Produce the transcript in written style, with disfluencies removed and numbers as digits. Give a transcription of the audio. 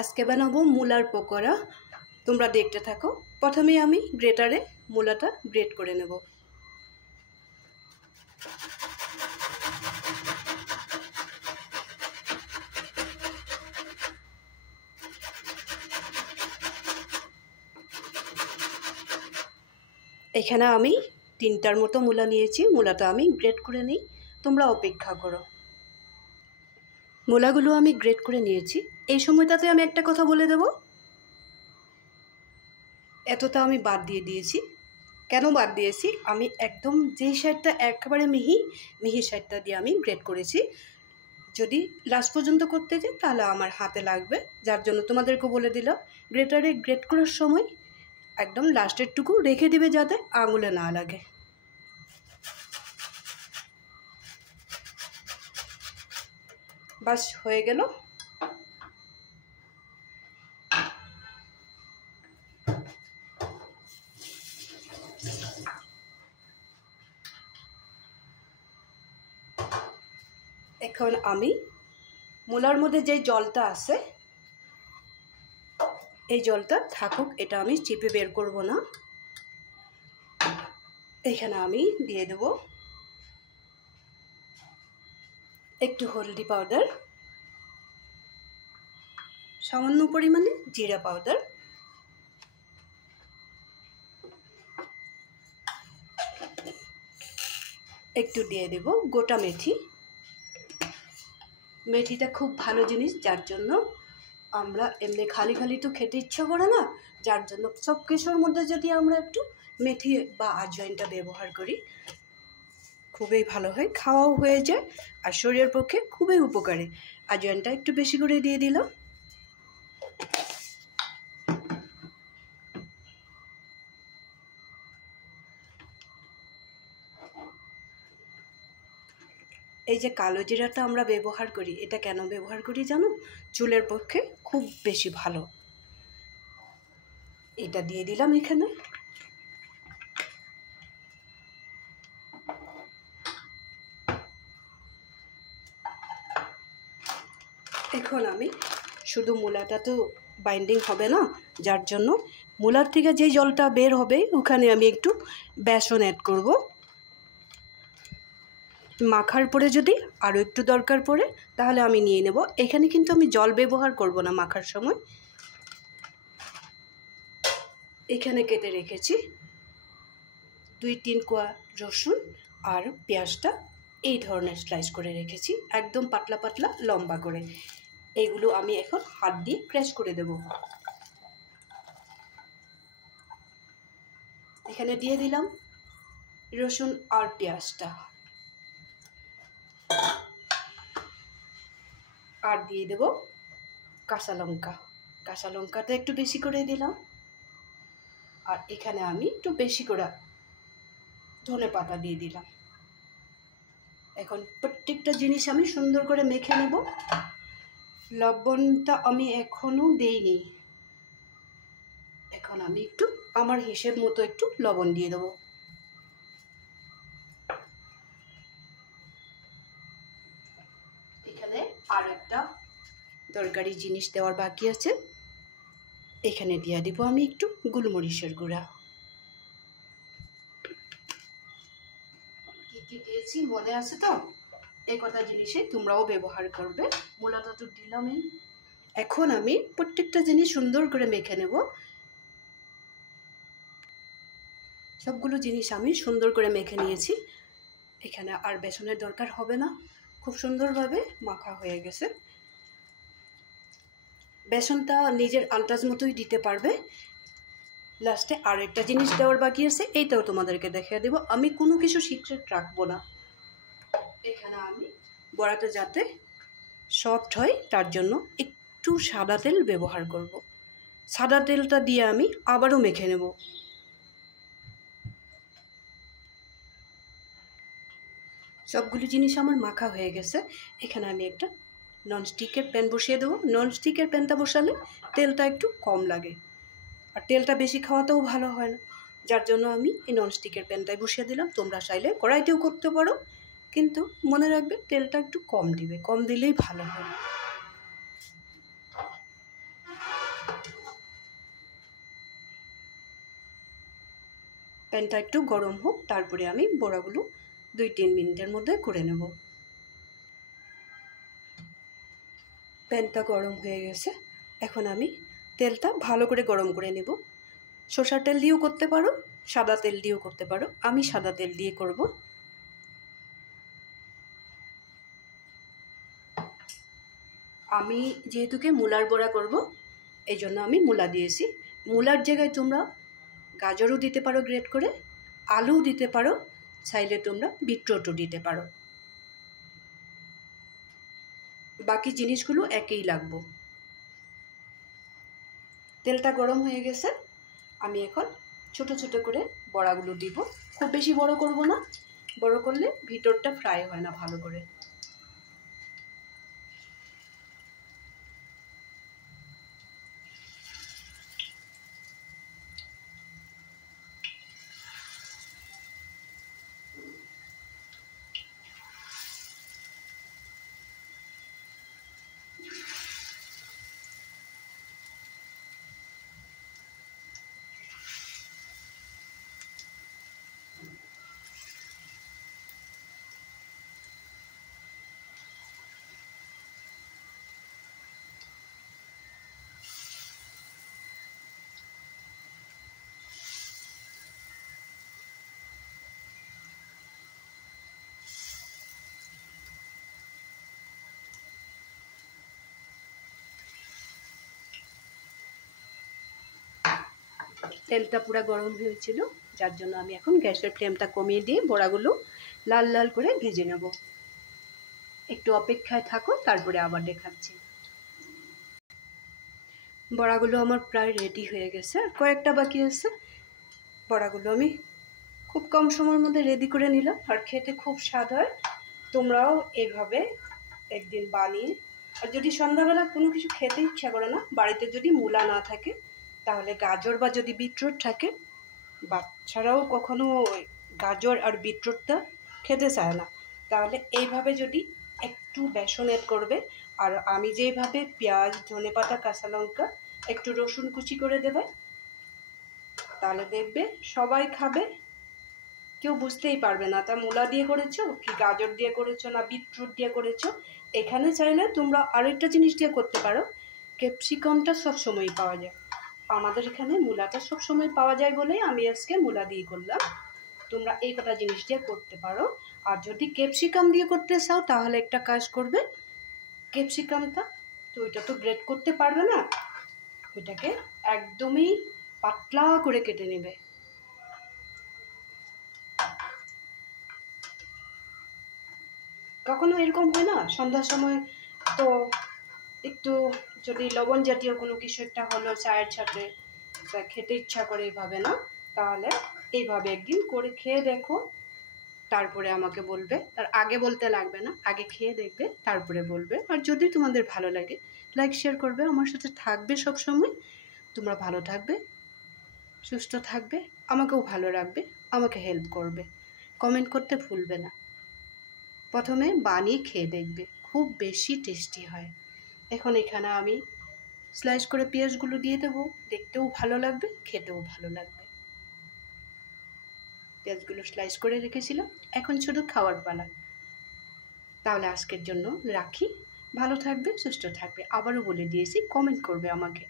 আজকে বানাবো মূলার পকোড়া। তোমরা দেখতে থাকো। প্রথমে আমি গ্রেটারে মূলাটা গ্রেট করে নেব। এখানে আমি 3টার মতো মূলা নিয়েছি। মূলাটা আমি গ্রেট করে নিই, তোমরা অপেক্ষা করো। মূলাগুলো আমি গ্রেট করে নিয়েছি। এই সময়টাতে আমি একটা কথা বলে দেব, এতটা আমি বাদ দিয়ে দিয়েছি। কেন বাদ দিয়েছি? আমি একদম যেই সাইডটা একেবারে মিহি সাইডটা দিয়ে আমি গ্রেট করেছি। যদি লাস্ট পর্যন্ত করতে যাই তাহলে আমার হাতে লাগবে, যার জন্য তোমাদেরকে বলে দিলাম গ্রেটারে গ্রেট করার সময় একদম লাস্টের টুকু রেখে দিবে যাতে আঙুলে না লাগে। বাস হয়ে গেল। এখন আমি মূলার মধ্যে যে জলটা আছে এই জলটা থাকুক, এটা আমি চিপে বের করব না। এখানে আমি দিয়ে দেব একটু হলদি পাউডার, সামান্য পরিমাণে জিরা পাউডার, একটু দিয়ে দেব গোটা মেথি। মেথিটা খুব ভালো জিনিস, যার জন্য আমরা এমনি খালি তো খেতে ইচ্ছা করে না, যার জন্য সব কিছুর মধ্যে যদি আমরা একটু মেথি বা আজওয়াইনটা ব্যবহার করি খুবই ভালো হয়, খাওয়াও হয়ে যায় আর শরীরের পক্ষে খুবই উপকারী। আজওয়াইনটা একটু বেশি করে দিয়ে দিলাম। এই যে কালো জিরাটা আমরা ব্যবহার করি, এটা কেন ব্যবহার করি জানো? চুলের পক্ষে খুব বেশি ভালো। এটা দিয়ে দিলাম এখানে। এখন আমি শুধু মূলাটা তো বাইন্ডিং হবে না, যার জন্য মূলার থেকে যে জলটা বের হবে ওখানে আমি একটু বেসন অ্যাড করব। মাখার পরে যদি আরও একটু দরকার পড়ে তাহলে আমি নিয়ে নেব। এখানে কিন্তু আমি জল ব্যবহার করব না মাখার সময়। এখানে কেটে রেখেছি 2-3 কোয়া রসুন আর পেঁয়াজটা এই ধরনের স্লাইস করে রেখেছি, একদম পাতলা পাতলা লম্বা করে। এইগুলো আমি এখন হাত দিয়ে ক্র্যাশ করে দেব। এখানে দিয়ে দিলাম রসুন আর পেঁয়াজটা, আর দিয়ে দেব কাঁচা লঙ্কা। কাঁচা লঙ্কাটা একটু বেশি করে দিলাম। আর এখানে আমি একটু বেশি করে ধনেপাতা দিয়ে দিলাম। এখন প্রত্যেকটা জিনিস আমি সুন্দর করে মেখে নেব। লবণটা আমি এখনো দেইনি। এখন আমি একটু আমার হিসেব মতো একটু লবণ দিয়ে দেবো। এখানে আর একটা দরকারি জিনিস দেওয়ার বাকি আছে, এখানে দিয়ে দিব আমি একটু গোলমরিচের গুঁড়া। কি দিয়েছি মনে আছে তো? এই কটা জিনিসে তোমরাও ব্যবহার করবে। মূলাটা তো দিলামই। এখন আমি প্রত্যেকটা জিনিস সুন্দর করে মেখে নেব। সবগুলো জিনিস আমি সুন্দর করে মেখে নিয়েছি। এখানে আর বেসনের দরকার হবে না, খুব সুন্দরভাবে মাখা হয়ে গেছে। বেসনটা নিজের আন্দাজ মতোই দিতে পারবে। লাস্টে আর একটা জিনিস দেওয়ার বাকি আছে, এইটাও তোমাদেরকে দেখিয়ে দেব। আমি কোনো কিছু সিক্রেট রাখবো না। এখানে আমি বড়াটা যাতে সফট হয় তার জন্য একটু সাদা তেল ব্যবহার করব। সাদা তেলটা দিয়ে আমি আবারও মেখে নেব। সবগুলো জিনিস আমার মাখা হয়ে গেছে। এখানে আমি একটা ননস্টিকের প্যান বসিয়ে দেবো। ননস্টিকের প্যানটা বসালে তেলটা একটু কম লাগে, আর তেলটা বেশি খাওয়াতেও ভালো হয় না, যার জন্য আমি এই ননস্টিকের প্যানটাই বসিয়ে দিলাম। তোমরা চাইলে কড়াইতেও করতে পারো, কিন্তু মনে রাখবে তেলটা একটু কম দিবে, কম দিলেই ভালো হয়। প্যানটা একটু গরম হোক, তারপরে আমি বড়াগুলো 2-3 মিনিটের মধ্যে করে নেব। প্যানটা গরম হয়ে গেছে, এখন আমি তেলটা ভালো করে গরম করে নেব। সরষের তেল দিয়েও করতে পারো, সাদা তেল দিয়েও করতে পারো, আমি সাদা তেল দিয়ে করব। আমি যেহেতুকে মূলার বড়া করব, এই জন্য আমি মূলা দিয়েছি। মূলার জায়গায় তোমরা গাজরও দিতে পারো গ্রেট করে, আলুও দিতে পারো, চাইলে তোমরা বিটরুটও দিতে পারো। বাকি জিনিসগুলো একই লাগবে। তেলটা গরম হয়ে গেছে, আমি এখন ছোট ছোট করে বড়াগুলো দিব। খুব বেশি বড় করব না, বড় করলে ভিতরটা ফ্রাই হয় না ভালো করে। তেলটা পুরো গরম হয়েছিল, যার জন্য আমি এখন গ্যাসের ফ্লেমটা কমিয়ে দিয়ে বড়াগুলো লাল লাল করে ভেজে নেব। একটু অপেক্ষায় থাকো, তারপরে আবার দেখাচ্ছি। বড়াগুলো আমার প্রায় রেডি হয়ে গেছে, আর কয়েকটা বাকি আছে। বড়াগুলো আমি খুব কম সময়ের মধ্যে রেডি করে নিলাম, আর খেতে খুব স্বাদ হয়। তোমরাও এইভাবে একদিন বানিয়ে, আর যদি সন্ধ্যাবেলা কোনো কিছু খেতে ইচ্ছা করে না, বাড়িতে যদি মূলা না থাকে, তাহলে গাজর বা যদি বিটরুট থাকে, বাচ্চারাও কখনো গাজর আর বিটরুটটা খেতে চায় না, তাহলে এইভাবে যদি একটু বেসন এড করবে, আর আমি যেভাবে পেঁয়াজ, ধনেপাতা, কাঁচা লঙ্কা, একটু রসুন কুচি করে দেবে, তাহলে দেখবে সবাই খাবে, কেউ বুঝতেই পারবে না তা মূলা দিয়ে করেছো কি গাজর দিয়ে করেছো না বিটরুট দিয়ে করেছো। এখানে চাইলে তোমরা আরেকটা জিনিস দিয়ে করতে পারো, ক্যাপসিকামটা সবসময় পাওয়া যায়, আমাদের এখানে মূলাটা সবসময় পাওয়া যায় বলেই আমি আজকে মূলা দিয়ে করলাম। তোমরা এই কটা জিনিস দিয়ে করতে পারো। আর যদি ক্যাপসিকাম দিয়ে করতে চাও, তাহলে একটা কাজ করবে, ক্যাপসিকামটা তো ওইটা তো গ্রেট করতে পারবে না, ওইটাকে একদমই পাতলা করে কেটে নেবে। কখনো এরকম হয় না সন্ধ্যার সময়, তো একটু যদি লবণ জাতীয় কোনো কিছু একটা হলো চায়ের সাথে, খেতে ইচ্ছা করে এইভাবে না, তাহলে এইভাবে একদিন করে খেয়ে দেখো, তারপরে আমাকে বলবে। তার আগে বলতে লাগবে না, আগে খেয়ে দেখবে তারপরে বলবে। আর যদি তোমাদের ভালো লাগে, লাইক শেয়ার করবে, আমার সাথে থাকবে সব সময়। তোমরা ভালো থাকবে, সুস্থ থাকবে, আমাকেও ভালো রাখবে, আমাকে হেল্প করবে। কমেন্ট করতে ভুলবে না। প্রথমে বানিয়ে খেয়ে দেখবে, খুব বেশি টেস্টি হয়। এখন এখানে আমি স্লাইস করে পেঁয়াজগুলো দিয়ে দেবো, দেখতেও ভালো লাগবে, খেতেও ভালো লাগবে। পেঁয়াজগুলো স্লাইস করে রেখেছিলাম, এখন শুধু খাওয়ার পালা। তাহলে আজকের জন্য রাখি, ভালো থাকবে, সুস্থ থাকবে। আবারও বলে দিয়েছি, কমেন্ট করবে আমাকে।